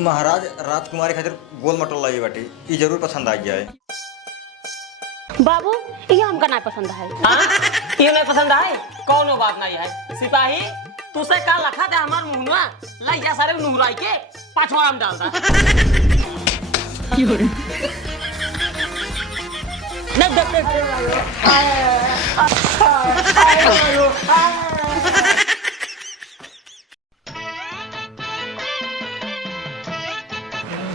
महाराज राजकुमारी खातिर गोल मटोल लाई बाटे, ई जरूर पसंद आ गया है। बाबू ये हमका ना पसंद है। हाँ ये नहीं पसंद है, कौनो बात नहीं है। सिपाही तुसे का लखा दे हमार मुहनुआ लइया सारे नुहराई के पाछवा में डाल दा। नहीं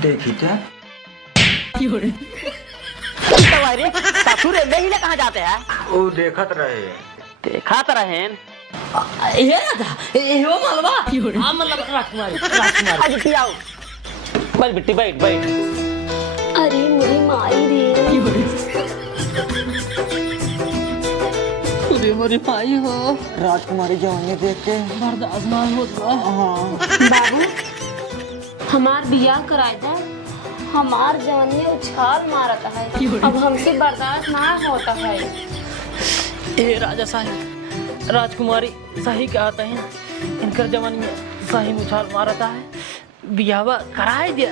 देखी क्या ससुर ले कहाँ जाते हैं? वो देखत रहे। देखा तो रहे ये वो मलबा हां मतलब राजकुमारी आज बिट्टी आओ बैठ बिट्टी बैठ बैठ। अरे मेरी माई रे तुझे मेरी माई हो राजकुमारी जवानी देख के बर्दाश्त ना होता। हाँ बाबू हमार बियाह कराए था, हमार जवानी उछाल मारता है, अब हमसे बर्दाश्त ना होता है। ए राजा साहब राजकुमारी सही कहते हैं, इनकर जवानी में सही मुछाल मारता है। बियावा कराए दिया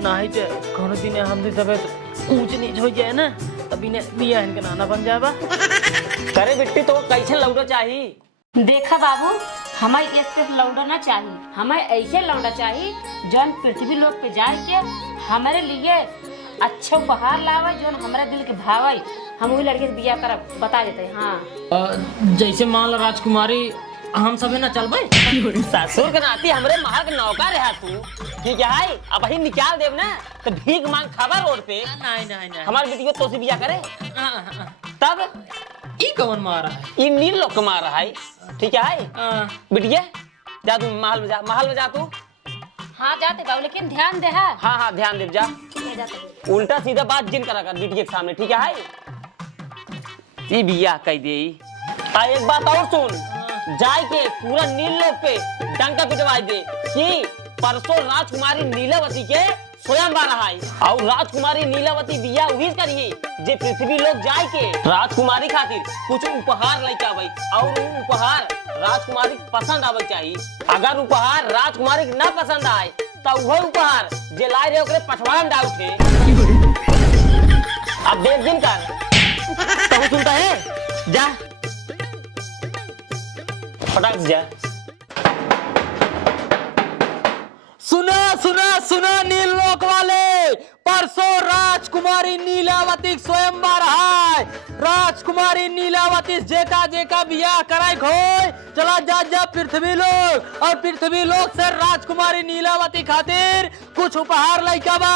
नहीं तो कौन दिन हमसे तबियत ऊंच नीच हो जाए ना तभी ने बिया इनके नाना बन जाएगा। करे बिट्टी तो कैसे लौटो चाहिए? देखा बाबू हमें ये सिर्फ लौटा ना चाहिए, हमें ऐसे लौटा चाहिए जौन पृथ्वी लोक पे जाए के हमारे लिए अच्छे उपहार लावे जौन हमारे दिल के भावे, हम वही लड़के से बियाह करब बता देते हैं। हाँ जैसे मान लो राजकुमारी हम सब ना चलबे ससुर के नाती हमरे महल के नौकर है तू ठीक है। अब ही निकाल देव ना तो भीख मांग खाबा रोड पे। नहीं नहीं नहीं हमारी बेटी को तो से बियाह करे तब ई कौन मारा है? ई नील लोक मार रहा है ठीक है। बिटिया जा तू महल में जा, महल में जा तू। हाँ जाते बाबू लेकिन ध्यान दे। हाँ हाँ ध्यान दे जा, उल्टा सीधा बात जिन करा कर बिटिया के सामने ठीक है। ई बियाह कह दे। एक बात और सुन, जाए के पूरा नील लोक पे डंका पिटवाई दे कि परसों राजकुमारी नीलावती के स्वयं रहा है और राजकुमारी नीलावती बिया उही करिए जे पृथ्वी लोग जाए के राजकुमारी खातिर कुछ उपहार लेके आवे और वो उपहार राजकुमारी पसंद आवे चाहिए। अगर उपहार राजकुमारी के ना पसंद आए तो वह उपहार जे लाए रहे ओकरे पछवाड़ा में डाल उठे। अब देख दिन कर तो सुनता है जा फटाक से जा। सुना सुना सुना नील लोक वाले, परसों राजकुमारी नीलावती स्वयंवर है। राजकुमारी नीलावती जेका जेका बियाह कराई खोई चला जा जा पृथ्वी लोक और पृथ्वी लोक से राजकुमारी नीलावती खातिर कुछ उपहार लेके बा।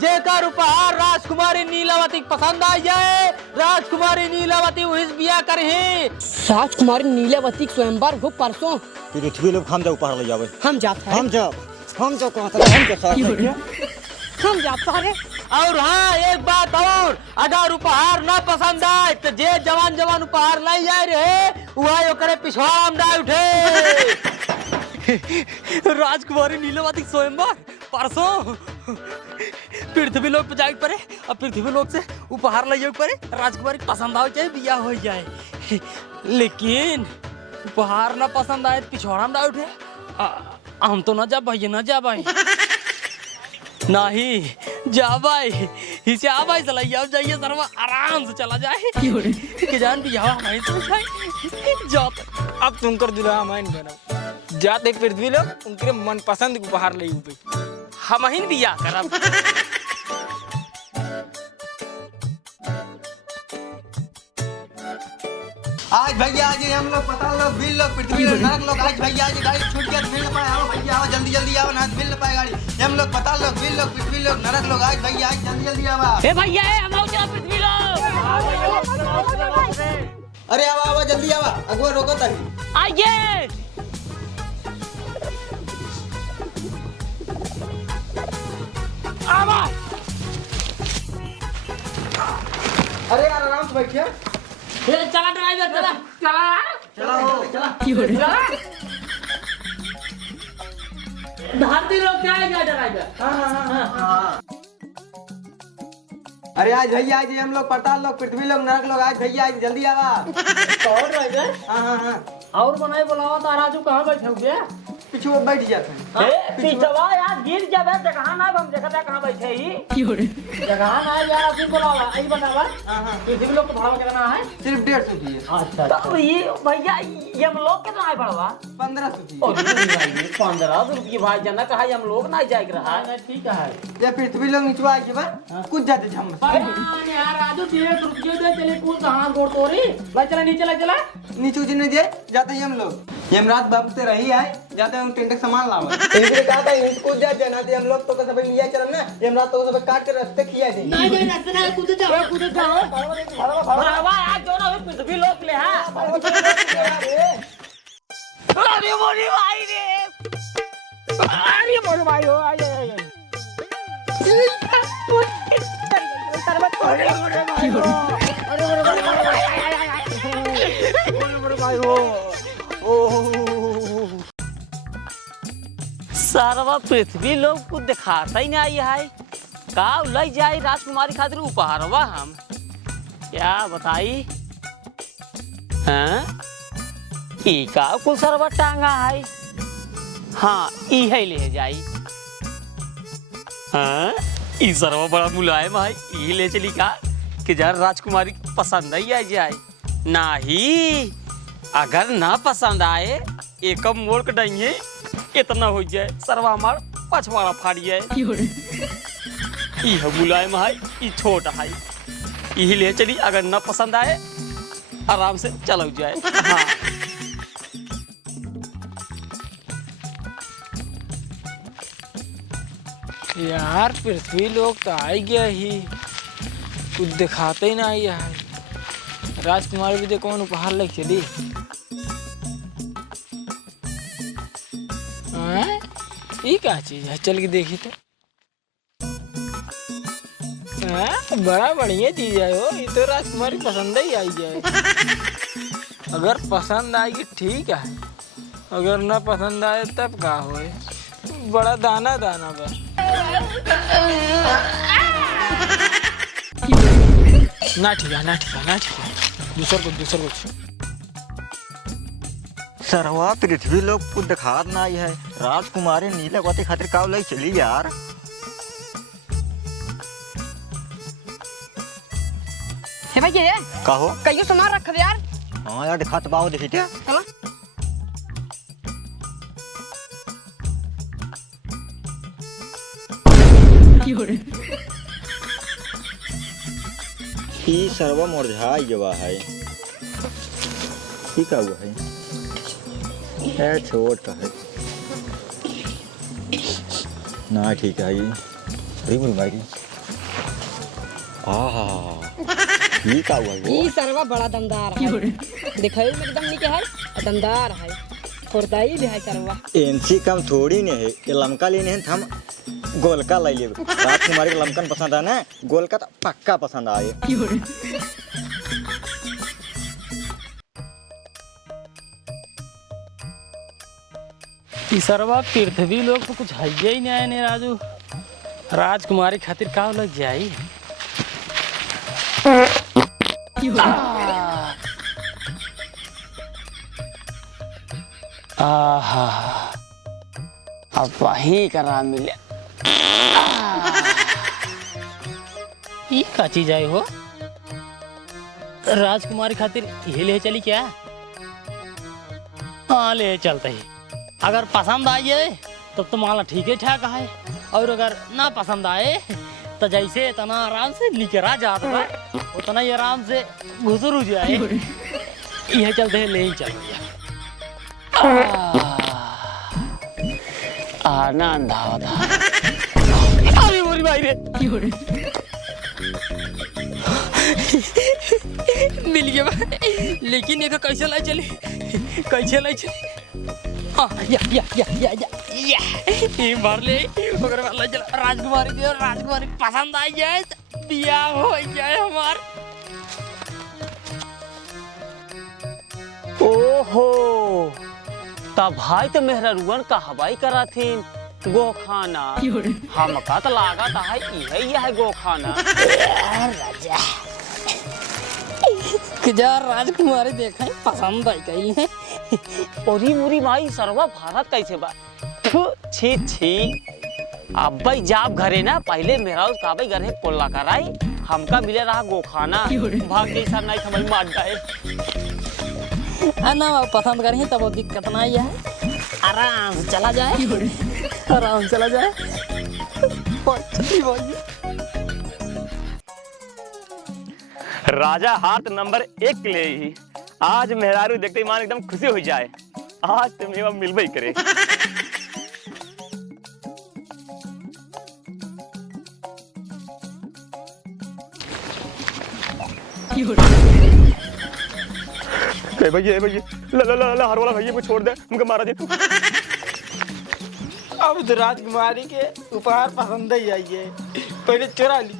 जेकर उपहार राजकुमारी नीलावती पसंद आ जाए राजकुमारी नीलावती वही बियाह करही। राजकुमारी नीलावती स्वयंवर हो परसों पृथ्वी लोग हम जा उपहार ले जावे। हम जाते हैं, हम जो कहते हैं हम जो हम जाते हैं। और हाँ एक बात और, अगर उपहार ना पसंद आए तो जे जवान जवान उपहार लाई जाए रहे वह ओकरे पिछवाड़ा में डाल उठे। राजकुमारी नीलावती स्वयंवर परसों पृथ्वी लोक पे जाए पड़े और पृथ्वी लोक से उपहार ले पड़े। राजकुमारी पसंद आए चाहे बियाह हो जाए, लेकिन उपहार ना पसंद आए पिछवाड़ा में डाल उठे। हम तो ना जा भाई ना जा भाई नहीं जा भाई इसे आ भाई चला जाइए सरवा आराम से चला जाए कि जान भी हवा नहीं तो जात। अब तुम कर दुल्हा हमाइन बना जाते पृथ्वी लोग उनके मन पसंद उपहार ले हम ही बियाह करब। आज भैया आज हम लोग पता लोग बिल लोग पृथ्वी लोग नरक लोग आज भैया आज गाड़ी छूट गया मिल ना पाए। आओ भैया आओ जल्दी जल्दी आओ ना मिल ना पाए गाड़ी। हम लोग पता लोग बिल लोग पृथ्वी लोग नरक लोग आज भैया आज जल्दी जल्दी आओ। ए भैया हम आओ चला पृथ्वी लोग। अरे आओ आओ जल्दी आओ अगवा रोको तक आइए। आवा अरे यार आराम से बैठिए। चला ड्राइवर चला चला चला चला भारतीय लोग क्या है ड्राइवर। हाँ। अरे आज भैया आज हम लोग पड़ताल लोग पृथ्वी लोग नरक लोग आज भैया आज जल्दी आवा। और ड्राइवर हाँ। और बनाए बुलावा तो राजू कहाँ बैठे हुए? पीछे वो बैठ जाते हैं। पिछवा यार गिर जाबे जगह ना हम देखा कहां बैठे ही जगह ना यार अभी बोलावा आई बनावा पृथ्वी लोग को भाड़ा कितना है सिर्फ 150 रुपये। अच्छा तो ये भैया ये हम लोग कितना है भाड़ा 1500 रुपये। 15 रुपये भाई जना कहा हम लोग नहीं जाए रहा है ठीक है ये पृथ्वी लोग नीचे आके बाद कुछ जाते हम यार राजू 1 रुपये दे चले कूद कहां गोड़ तोरी ले चला नीचे ले चला नीचे उचे नहीं दे जाते हैं हम लोग। यमराज बाबू से रही है जाते हैं टेंट का सामान लावा इनके कहा था नीचे कूद जाते ना हम लोग तो सब लिया चलन ना यमराज तो सब काट के रास्ते खिया दे नहीं नहीं रास्ते ना कूद जाओ भरवा यार जो ना पृथ्वी लोग ले हां अरे मोरी भाई रे अरे मोरे भाई हो आय आय आय सारा पृथ्वी लोग को दिखाता ही नहीं है का लग जाए राजकुमारी खातिर उपहारवा हम क्या बताई हैं ई का कुल सरवा टांगा है हाँ ई है ले जाई हाँ ई सरवा बड़ा मुलायम है ई ले चली का कि यार राजकुमारी पसंद ही आ जाए नहीं अगर ना पसंद आए एक मोड़ के डाइए इतना हो जाए सरवा हमार पछवाड़ा फाड़ जाए यह मुलायम है ये छोटा है यही ले चली अगर ना पसंद आए आराम से चलो जाए हाँ यार पृथ्वी लोग तो आ गया ही कुछ दिखाते ही ना आया है राजकुमारी भी देखो उपहार लेके चली ये क्या चीज है चल के देखी तो बड़ा बढ़िया चीज है वो ये तो राजकुमारी पसंद ही आई जाए अगर पसंद आएगी ठीक है अगर ना पसंद आए तब का होए बड़ा दाना दाना बा ना ठीक है ना ठीक है ना ठीक है दूसर कुछ सरवा पृथ्वी लोग कुछ दिखात ना आई है राजकुमारी नीले गति खातिर काव लई चली यार हे भाई ये कहो कहियो सामान रख दे यार। हाँ यार दिखात बाओ देखी थे चला ई सरवा मुरझाई जवा है ठीक हुआ है छोट का है ना ठीक है ये अरे बोल भाई ये क्या हुआ ई सरवा बड़ा दमदार है दिखाई में एकदम नहीं है दमदार है खुरदाई भी है सरवा इनसे कम थोड़ी नहीं है ये लमका लेने हैं हम गोलका ले ले राजकुमारी को लमकन पसंद है ना गोलका तो पक्का पसंद आए तीसरवा पृथ्वी लोग तो कुछ है ही नहीं आए ने राजू राजकुमारी खातिर का लग जाई आहा अब वही करा मिले ये का चीज आई हो राजकुमारी खातिर ये ले चली क्या हाँ ले चलते ही अगर पसंद आई है तब तो माला ठीक है ठाक है और अगर ना पसंद आए तो जैसे इतना आराम से निकरा जाता है उतना ही आराम से गुजर जाए यह चलते हैं ले ही चल आनंद आता अरे मोरी भाई रे मिल गया लेकिन ये कैसे लाई चली ये मार ले अगर वाला चला राजकुमारी पसंद आ जाए दिया हो जाए हमार ओहो तब भाई तो मेहरुअन का हवाई करा थी गो खाना हम का तो लागा था है गो खाना राजकुमारी देखा पसंद आई कहीं ओरी मुरी माई सरवा भारत कैसे बा थु, छी छी। अब भाई जाब घरे ना पहले मेरा उस काबे घर है पोल्ला कराई हमका मिले रहा गोखाना भाग गई सर नहीं समझ मार जाए। ना पसंद करेंगे तब वो दिक्कत ना ही है, आराम से चला जाए, आराम से चला जाए। राजा हाथ नंबर 1 ले ही आज मेहरारू देखते ही मान एकदम खुशी हो जाए, आज तो मेवा मिलबे ही करे। भैया भैया ला हर वाला भैया को छोड़ दे, हमको मारा दे तू। अब तो राजकुमारी के उपहार पसंद ही आई है, पहले चुरा ली।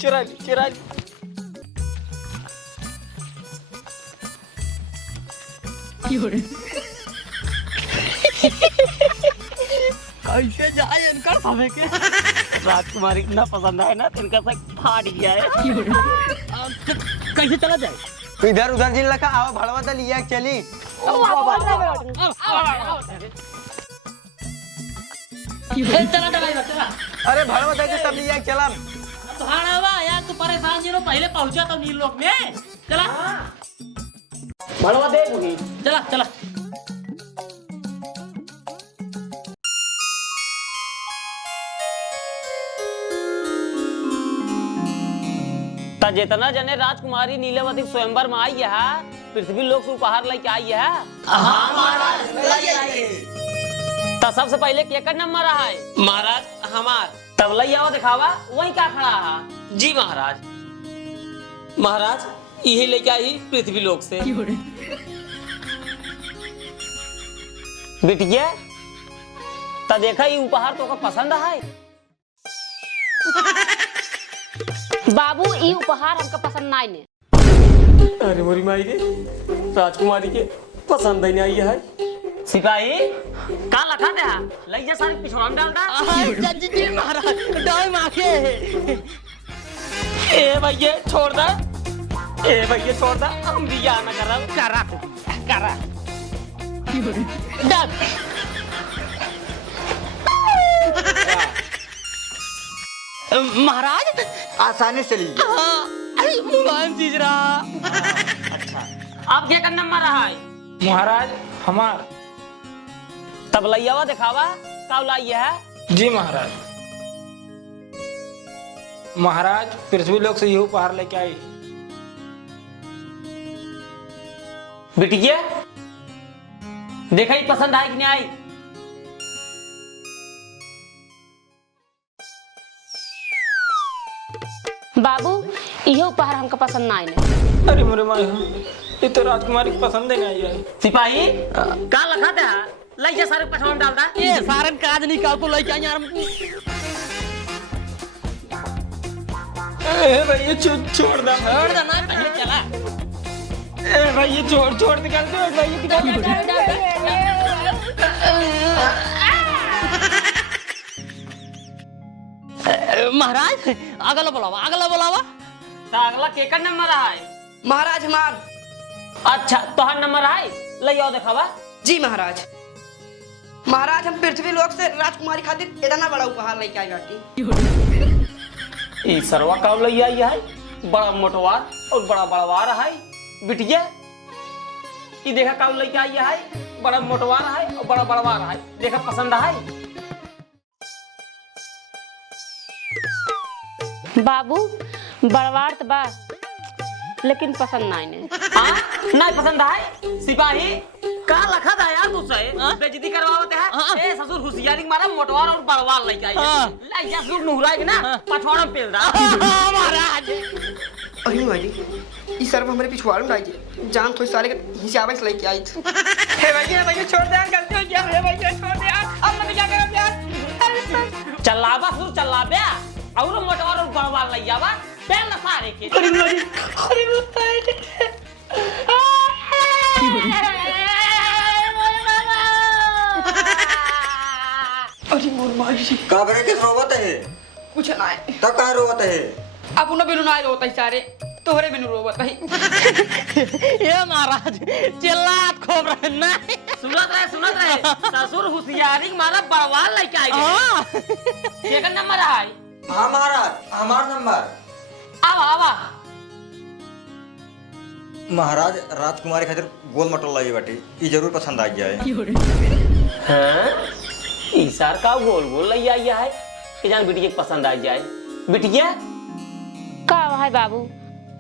कैसे जाए इनका समय के राजकुमारी इतना पसंद है ना इनका सब फाड़ गया है। कैसे चला जाए? इधर उधर जिन लगा आओ भड़वा तो लिया चली। चला चला। अरे भड़वा तो सब लिया चला। भाड़ावा यार तू परेशान जी पहले पहुंचा तो नील लोक में। चला भड़वा दे मुझे। चला चला। जितना जने राजकुमारी नीलवती स्वयंवर में आई है पृथ्वी लोक से उपहार लेके आई है। तो सबसे पहले केकर नंबर रहा है महाराज हमार। तब लई आओ दिखावा वही क्या खड़ा है। जी महाराज। महाराज यही लेके आई पृथ्वी लोक से। बिटिया तो देखा ये उपहार तो का पसंद है। बाबू ये उपहार हमका पसंद नहीं ने। अरे मोरी माई रे राजकुमारी के पसंद ही नहीं आई है। सिपाही का लखा दे लई जा सारी पिछवाड़ में डाल दा। जी महाराज डाल माखे। ए भैया छोड़ दे, ए भैया छोड़ दे, हम भी या ना करा डाल। महाराज आसानी से लीजिए। अरे मुलायम चीज रहा। अच्छा अब क्या करना मर रहा है महाराज हमार। तब लैयावा दिखावा कब लाई है। जी महाराज। महाराज पृथ्वी लोक से यही उपहार लेके आई। बिटिया देखा ही पसंद आई कि नहीं आई। बाबू ये उपहार हमका पसंद नहीं ने। अरे मोरे माई ये तो राजकुमारी की पसंद ही नहीं आई। सिपाही का लखा दे लई जा सारे पिछवाड़ में डाल दा। ये सारन काज नहीं का को लेके यार। ए भैया छोड़ दे ना पहले चला। ए भैया छोड़ दे कर दो भैया की महाराज अगला बुलावा तो अगला केकर नंबर रहा है। महाराज हमार। अच्छा तो हर नंबर है लई आओ दिखावा। जी महाराज। महाराज हम पृथ्वी लोक से राजकुमारी खातिर इतना बड़ा उपहार लेके आई बाटी। ये सरवा कब लई आई है बड़ा मोटवार और बड़ा बड़वार है। बिटिया ये देखा कब लेके आई है बड़ा मोटवार है और बड़ा बड़वार है। देखा पसंद है। बाबू बड़वार तो बा लेकिन पसंद नहीं ने। हाँ नहीं पसंद है। सिपाही का लखा था यार तुझसे बेइज्जती करवावते है। ए ससुर होशियारी मारा मोटवार और बड़वार लेके आई है। लाई जा सुर नुहराए के ना पछवाड़ा में पेल दा। महाराज अरे भाई इस सर्व हमारे पिछवाड़ में डाल जान थोड़ी साले के हिसाब से लेके आई थी। हे भैया छोड़ दे यार गलती हो गया। हे भैया छोड़ दे यार अब मैं क्या करूं यार। चलावा सुर चलाबे और मोटवार और बड़वार लई जावा पेल ना सारे के। अरे मोर भाई का करे के रोवत है कुछ ना है। तो का रोवत है। अब उन्हें बिनु ना रोता सारे तोहरे बिनु रोवत भाई। ये महाराज चिल्लात खूब रहे ना। सुनत रहे ससुर होशियारी के मारा बड़वाल लेके आई गए। केकर नंबर है? हाँ महाराज, हमार नंबर। आवा महाराज राजकुमारी खातिर गोल मटोल लाई बाटे, ये जरूर पसंद आ जाए। हाँ ई सार का गोल गोल लई आई है कि जान बिटिया के पसंद आ जाए। बिटिया का है बाबू?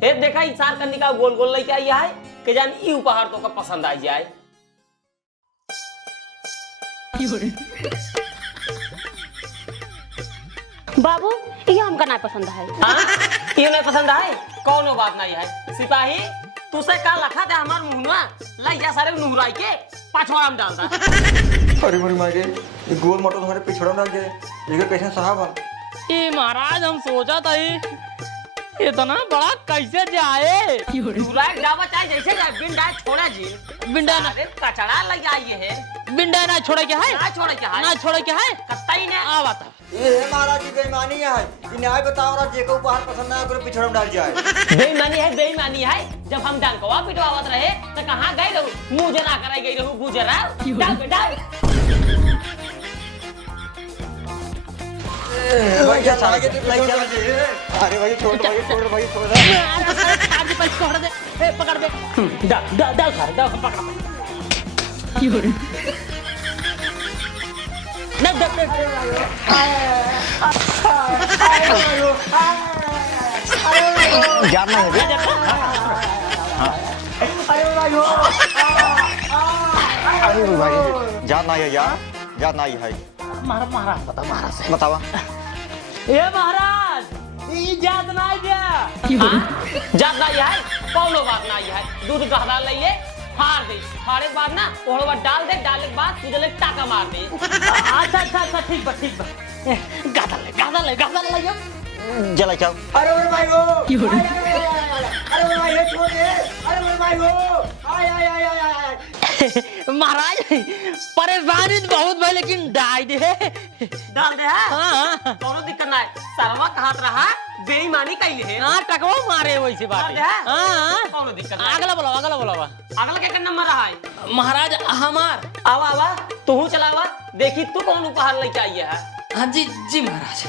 हे देखा ई सार कन्नी का गोल गोल लई आई है कि जान ई उपहार तो का पसंद आ जाए। बाबू ये हमका ना पसंद है। हाँ ये नहीं पसंद है, कौनो बात नहीं है। सिपाही तुसे का लखा दे हमार मुहनुआ लइया सारे नुहराई के पाछवाड़ा में डाल दा। अरे मोरी माई रे, ये गोल मटोल हमारे पिछड़ा में डाल गए, ये कैसे साहब? ये महाराज हम सोचा था इतना बड़ा कैसे जाए। नुहराई डावा चाहे जैसे जाए, बिंडा छोड़ा जी। बिंडा ना अरे कचड़ा लग आइए है। बिंडा ना छोड़े क्या है? ना छोड़े क्या है? ना छोड़े क्या है? कत्तई ने आ बता। ये महाराज की बेईमानी है, कि न्याय बताओ ना, जेको उपहार पसंद ना करे पिछड़ा में डाल जाए। बेईमानी है। जब हम डंकवा पिटवावत रहे तो कहां गए रहू? मुंह जना कराई गई रहू गुजरा। डाल बेटा भाई क्या आगे तो लग जा। अरे भाई छोड़ भाई, छोड़ भाई, छोड़। आगे पीछे छोड़ दे, ए पकड़ दे। डाल पकड़। याद नहीं है। अरे भाई याद नहीं है यार, याद नहीं है। महाराज बता, महाराज से बतावा। ए महाराज ई जात नहीं दिया। जात नहीं है, कौनो बात नहीं है। दूध गहरा लइए फाड़ दे, फाड़े के बाद ना ओहड़ बाद डाल दे, डालने के बाद तुझे टाका मार दे। अच्छा ठीक बा। गादा ले जला चाओ। अरे मेरे भाई हो, अरे मेरे भाई छोड़ दे, अरे मेरे भाई हो, आय। महाराज परेशानी तो बहुत भाई, लेकिन डाल दे। डाल दे है। हाँ कौनो दिक्कत नहीं। सरवा कहात रहा बेईमानी कैले है। हाँ टकवा मारे वैसे बात है। हाँ कौनो दिक्कत नहीं। अगला बोला अगला क्या नंबर रहा है? महाराज हमार। आवा तू चलावा, देखी तू कौन उपहार लेके आई है। हाँ जी महाराज।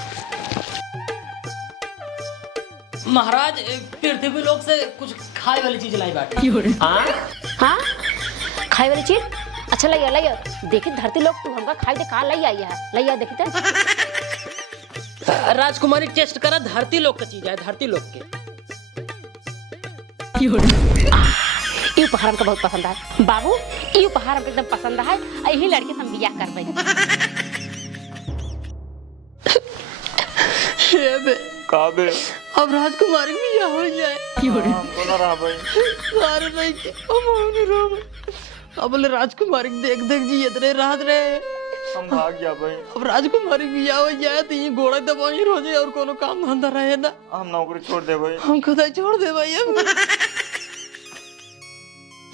महाराज पृथ्वी लोक से कुछ खाए वाली चीज लाई बाटे। हाँ खाए वाली चीज? अच्छा लइया देखी धरती लोग तू हमका खाई दे का लई आई है। लइया देखी राजकुमारी टेस्ट करा, धरती लोक का चीज है, धरती लोक के। ये उपहार हमका बहुत पसंद है बाबू। ये उपहार हमका एकदम पसंद है। यही लड़के से हम बियाह करबे। काबे अब राजकुमारी भी यहाँ हो जाए। बोला रहा भाई। सारे नहीं के अब बोले राजकुमारी देख जी इतने रात रहे। हम भाग गया भाई। अब राजकुमारी भी यहाँ हो जाए तो ये घोड़ा दबाई हो जाए और कोनो काम धंधा रहे ना। हम नौकरी छोड़ दे भाई। हम खुदा छोड़ दे भाई।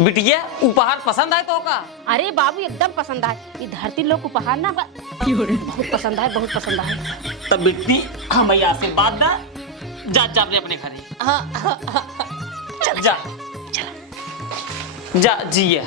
बिटिया उपहार पसंद आए तो का? अरे बाबू एकदम पसंद है। ये धरती लोग उपहार ना बहुत पसंद है, बहुत पसंद है। तब बिट्टी हम यहाँ से बात दा जा अपने घरे। जा जिया।